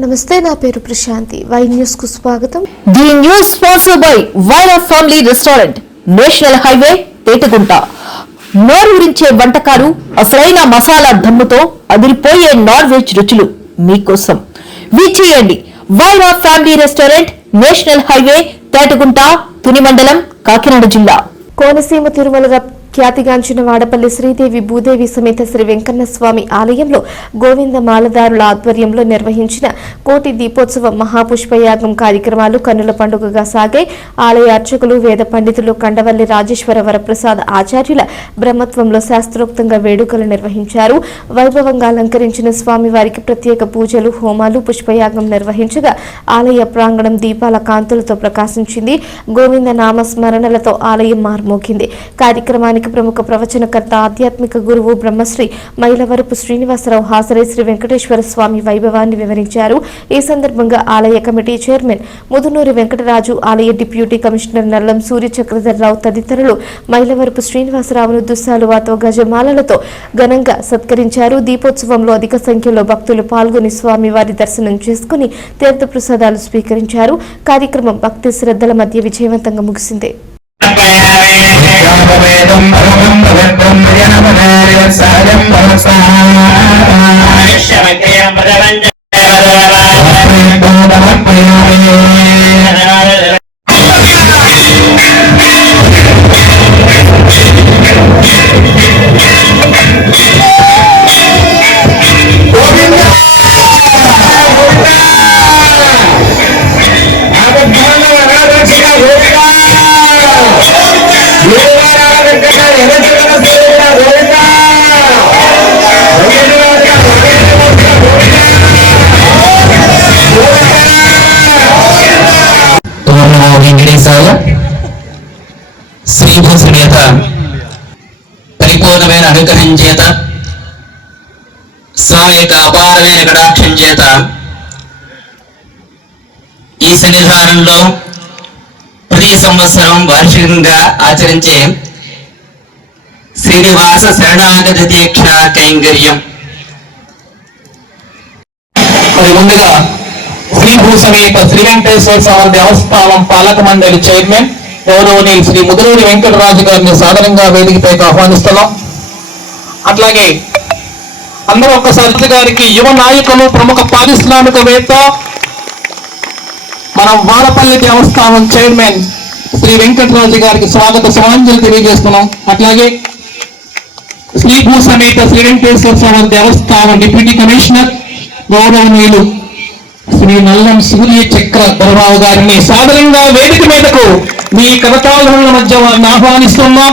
నమస్తే నా పేరు ప్రశాంతి. వై న్యూస్కు స్వాగతం. The news sponsor by Vaira family restaurant national highway Tetagunta. నోరూరించే వంటకాలు అసలైన మసాలా దమ్ముతో అదిరిపోయే నాన్ వెజ్ రుచులు మీకోసం. విచ్చేయండి Vaira family restaurant national highway Tetagunta Tuni మండలం కాకినాడ జిల్లా. కోనసీమ తిరుమల ఖ్యాతిగాంచిన వాడపల్లి శ్రీదేవి భూదేవి సమేత శ్రీ వెంకన్న స్వామి ఆలయంలో గోవింద మాలదారుల ఆధ్వర్యంలో నిర్వహించిన కోటి దీపోత్సవ మహాపుష్పయాగం కార్యక్రమాలు కన్నుల పండుగగా సాగాయి. ఆలయ అర్చకులు వేద పండితులు కండవల్లి రాజేశ్వర వరప్రసాద్ ఆచార్యుల బ్రహ్మత్వంలో శాస్త్రోక్తంగా వేడుకలు నిర్వహించారు. వైభవంగా అలంకరించిన స్వామివారికి ప్రత్యేక పూజలు హోమాలు పుష్పయాగం నిర్వహించగా ఆలయ ప్రాంగణం దీపాల కాంతులతో ప్రకాశించింది. గోవింద నామ స్మరణలతో ఆలయం మార్మోగింది. కార్యక్రమానికి ప్రముఖ ప్రవచనకర్త ఆధ్యాత్మిక గురువు బ్రహ్మశ్రీ మైలవరపు శ్రీనివాసరావు హాజరై శ్రీ వెంకటేశ్వర స్వామి వైభవాన్ని వివరించారు. ఈ సందర్భంగా ఆలయ కమిటీ చైర్మన్ ముదునూరి వెంకటరాజు ఆలయ డిప్యూటీ కమిషనర్ నల్లం సూర్య చక్రధర్రావు తదితరులు మైలవరపు శ్రీనివాసరావును దుస్సాలువాతో గజమాలలతో ఘనంగా సత్కరించారు. దీపోత్సవంలో అధిక సంఖ్యలో భక్తులు పాల్గొని స్వామివారి దర్శనం చేసుకుని తీర్థప్రసాదాలు స్వీకరించారు. కార్యక్రమం భక్తి శ్రద్ధల మధ్య విజయవంతంగా ముగిసింది. వేదం భగవం భగత్వం సహజం చేశాయ శ్రీభూషణ చేత పరిపూర్ణమైన అనుగ్రహం చేత స్వామి యొక్క అపారమైన కటాక్షం చేత ఈ సన్నిధానంలో ప్రతి సంవత్సరం వార్షికంగా ఆచరించే శ్రీనివాస శరణాగతి దీక్ష కైంకర్యం. మరి ముందుగా ఊరు సమీప శ్రీ వెంకటేశ్వర స్వామి దేవస్థానం పాలక మండలి చైర్మన్ గౌరవనీయులు శ్రీ ముదురూరి వెంకటరాజు గారిని సాధారణంగా వేదికపైకి ఆహ్వానిస్తున్నాం. అట్లాగే అందరూ ఒక్కసారి గారికి యువ నాయకులు ప్రముఖ పారిశ్రామికవేత్త మన వాడపల్లి దేవస్థానం చైర్మన్ శ్రీ వెంకటరాజు గారికి స్వాగత సమాంజలి తెలియజేస్తున్నాం. అట్లాగే శ్రీ భూ సమేత శ్రీ వెంకటేశ్వర స్వామి దేవస్థానం డిప్యూటీ కమిషనర్ గౌరవనీయులు శ్రీ నల్లం సూర్య చక్ర దొరరావు గారిని సాధారణంగా వేదిక మీదకు మీ కరతాళముల మధ్య వారిని ఆహ్వానిస్తున్నాం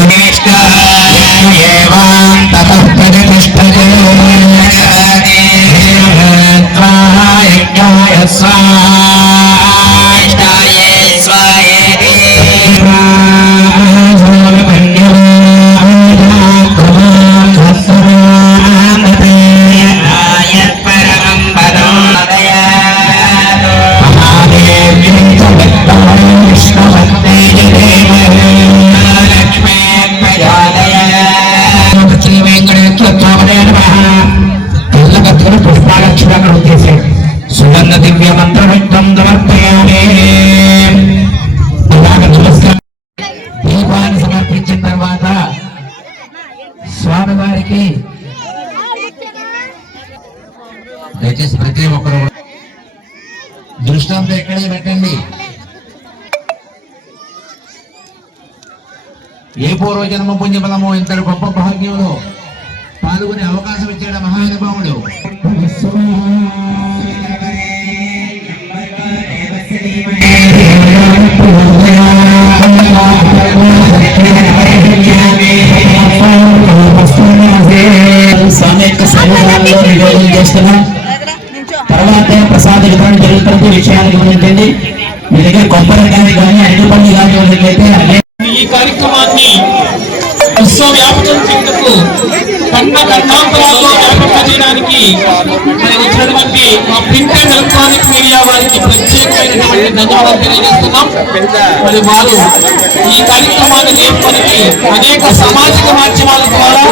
శ్రీ ఒక్కరు దృష్టాంతం ఎక్కడే పెట్టండి. ఏ పూర్వజన్మ పుణ్యబలమో ఇంత గొప్ప భాగ్యంలో పాల్గొనే అవకాశం ఇచ్చాడు మహానుభావుడు. సమయ యొక్క సన్నిధానంలో చేస్తున్నాం. ప్రత్యేకమైనటువంటి ధన్యవాదాలు తెలియజేస్తున్నాం మరి వారు ఈ కార్యక్రమాన్ని నేర్పడానికి అనేక సామాజిక మాధ్యమాల ద్వారా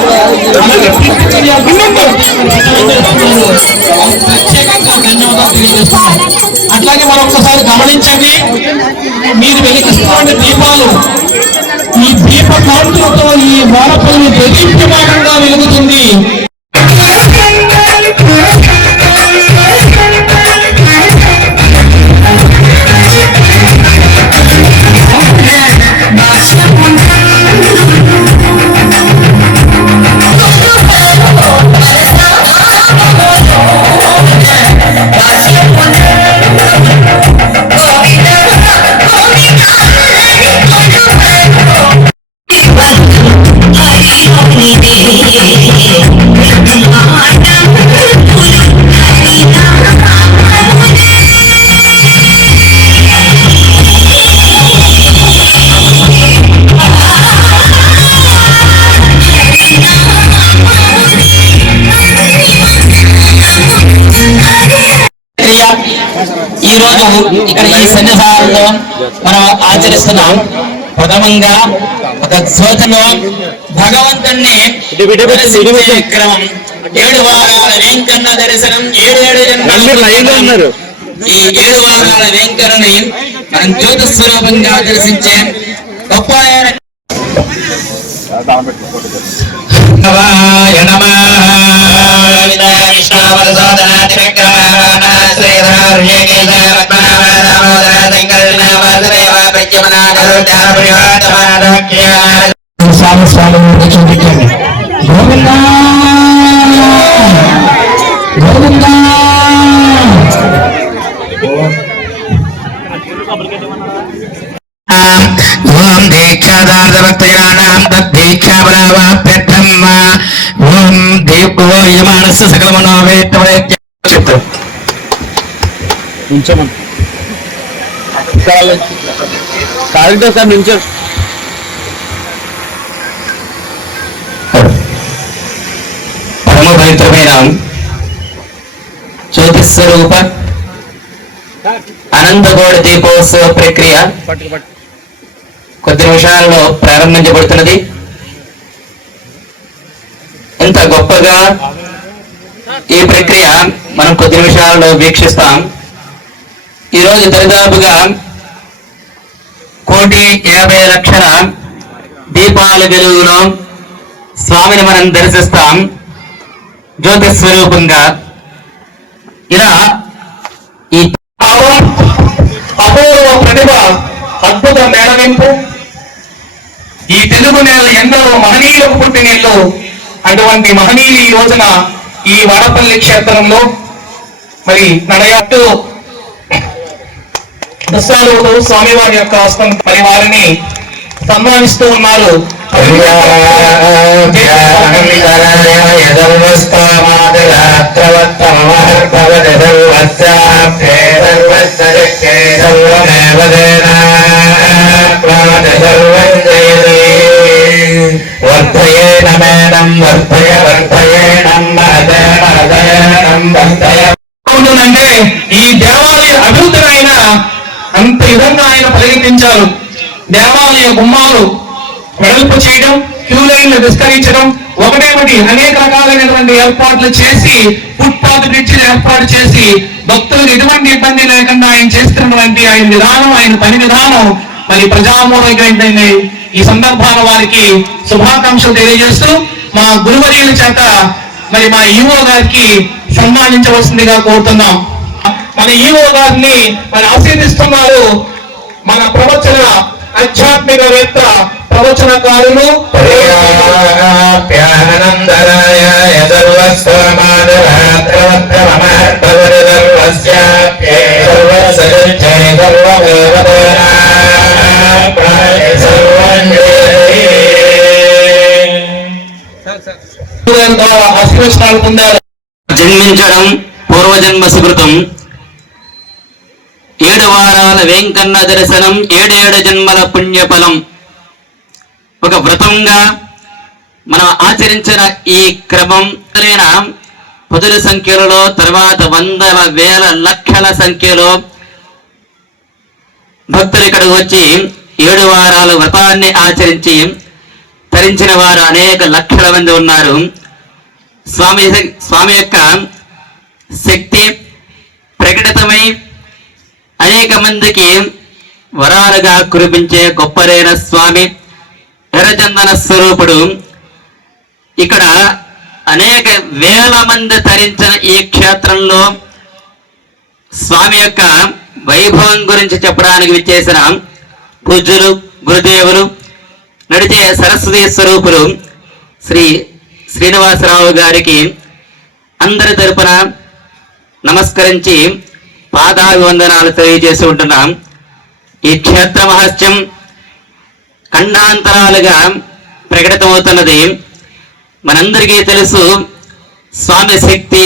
ప్రత్యేకంగా ధన్యవాదాలు తెలియజేస్తున్నాం అట్లాగే మరొకసారి గమనించండి మీరు వెలిగిస్తున్న దీపాలు ఈ దీప కాంతులతో ఈ వారపల్లి ప్రదీప్యమానంగా వెలుగుతుంది. క్రియ ఈ రోజు ఇక్కడ ఈ సన్నిధానంలో మనం ఆచరిస్తున్నాం. ప్రథమంగా ఒక జ్యోతిలో భగవంతుణ్ణి దర్శించే క్రమం. ఏడు వారాల వెంకన్న దర్శనం ఏడేడు జన్మల ఈ ఏడు వారాల వెంకన్నని మనం జ్యోతి స్వరూపంగా దర్శించే గొప్ప സ്വാമി ചോദിക്കുന്നു ഗോവിന്ദ ഗോവിന്ദ. ഓം ദീക്ഷാദാതവക്തയാനാം തദ്ദീക്ഷാപരാവാപ്യർത്ഥം ഓം ദീപോ യമാനസ്യ സകലമനോവേത്തവൈക്യ ఉంచమని. సకలమనోవేత్తమనే సార్ నుంచి పరమ పవిత్రమైన జ్యోతిస్వరూప అనంతగోడ దీపోత్సవ ప్రక్రియ కొద్ది నిమిషాల్లో ప్రారంభించబడుతున్నది. ఇంత గొప్పగా ఈ ప్రక్రియ మనం కొద్ది నిమిషాల్లో వీక్షిస్తాం. ఈరోజు దరిదాపుగా కోటి యాభై లక్షల దీపాల వెలుగులో స్వామిని మనం దర్శిస్తాం. జ్యోతి స్వరూపంగా. ఇలా ఈ అపూర్వ ప్రతిభ అద్భుత మేళవింపు ఈ తెలుగు నేల ఎందరో మహనీయులకు పుట్టినీళ్ళు అటువంటి మహనీయులు ఈ రోజున ఈ వడపల్లి క్షేత్రంలో మరి నడయాట్టు దశాలు స్వామివారి యొక్క హస్తం మరి వారిని సన్మానిస్తూ ఉన్నారు. వర్ధయేన దేవాలయ గుమ్మాలు వెడల్పు చేయడం క్యూ లైన్లు విస్తరించడం ఒకటేమిటి అనేక రకాలైనటువంటి ఏర్పాట్లు చేసి ఫుట్పాత్ బ్రిడ్జిలు ఏర్పాటు చేసి భక్తులకు ఎటువంటి ఇబ్బంది లేకుండా ఆయన చేస్తున్నటువంటి ఆయన విధానం ఆయన పని విధానం మరి ప్రజామూలకమైందండి ఈ సందర్భాన వారికి శుభాకాంక్షలు తెలియజేస్తూ మా గురువర్యుల చేత మరి మా ఈవో గారికి సన్మానించవలసిందిగా కోరుతున్నాం. మన ఈవో గారిని మరి ఆశీర్దిస్తున్నారు మన ప్రవచన ఆధ్యాత్మికవేత్త ప్రవచనకారులు ప్యానందరాయ గారి ద్వారా ఆశీర్వచనాలు పొందారు జన్మించి తరించడం పూర్వజన్మ సుకృతం వెంకన్న దర్శనం ఏడేడు జన్మల పుణ్యఫలం. ఒక వ్రతంగా మనం ఆచరించిన ఈ క్రమం లేన పదుల సంఖ్యలో తర్వాత వందల వేల లక్షల సంఖ్యలో భక్తులు ఇక్కడికి వచ్చి ఏడు వారాల వ్రతాన్ని ఆచరించి తరించిన వారు అనేక లక్షల మంది ఉన్నారు. స్వామి స్వామి యొక్క శక్తి ప్రకటితమై అనేక మందికి వరాలుగా కురిపించే గొప్పరైన స్వామి ఎర్రచందన స్వరూపుడు. ఇక్కడ అనేక వేల మంది తరించిన ఈ క్షేత్రంలో స్వామి యొక్క వైభవం గురించి చెప్పడానికి విచ్చేసిన పూజ్యులు గురుదేవులు నడిచే సరస్వతి స్వరూపులు శ్రీ శ్రీనివాసరావు గారికి అందరి తరపున నమస్కరించి పాదాభివందనాలు తెలియజేసి ఉంటున్నాం. ఈ క్షేత్ర మహత్యం ఖండాంతరాలుగా ప్రకటితమవుతున్నది. మనందరికీ తెలుసు స్వామి శక్తి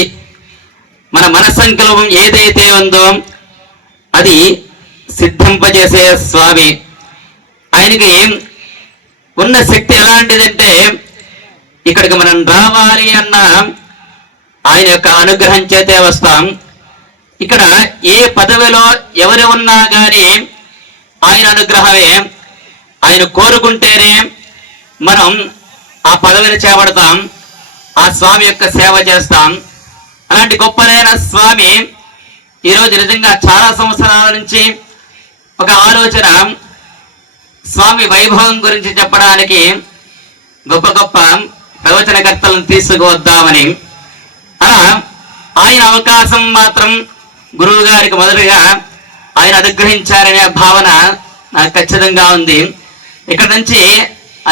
మన మనస్సంకల్పం ఏదైతే ఉందో అది సిద్ధింపజేసే స్వామి. ఆయనకి ఉన్న శక్తి ఎలాంటిదంటే ఇక్కడికి మనం రావాలి అన్న ఆయన యొక్క అనుగ్రహం చేతే వస్తాం. ఇక్కడ ఏ పదవిలో ఎవరు ఉన్నా కానీ ఆయన అనుగ్రహమే. ఆయన కోరుకుంటేనే మనం ఆ పదవిని చేపడతాం ఆ స్వామి యొక్క సేవ చేస్తాం. అలాంటి గొప్పదైన స్వామి ఈరోజు నిజంగా చాలా సంవత్సరాల నుంచి ఒక ఆలోచన స్వామి వైభవం గురించి చెప్పడానికి గొప్ప గొప్ప ప్రవచనకర్తలను తీసుకువద్దామని. అలా ఆయన అవకాశం మాత్రం గురువు గారికి మొదటగా ఆయన అనుగ్రహించారనే భావన నాకు ఖచ్చితంగా ఉంది. ఇక్కడ నుంచి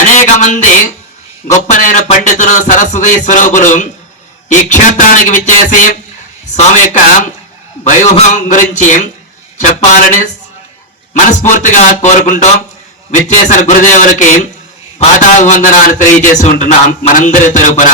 అనేక మంది గొప్పనైన పండితులు సరస్వతి స్వరూపులు ఈ క్షేత్రానికి విచ్చేసి స్వామి యొక్క వైభవం గురించి చెప్పాలని మనస్ఫూర్తిగా కోరుకుంటూ విచ్చేసిన గురుదేవులకి పాఠాభివందనాలు తెలియజేసి ఉంటున్నాం మనందరి తరపున.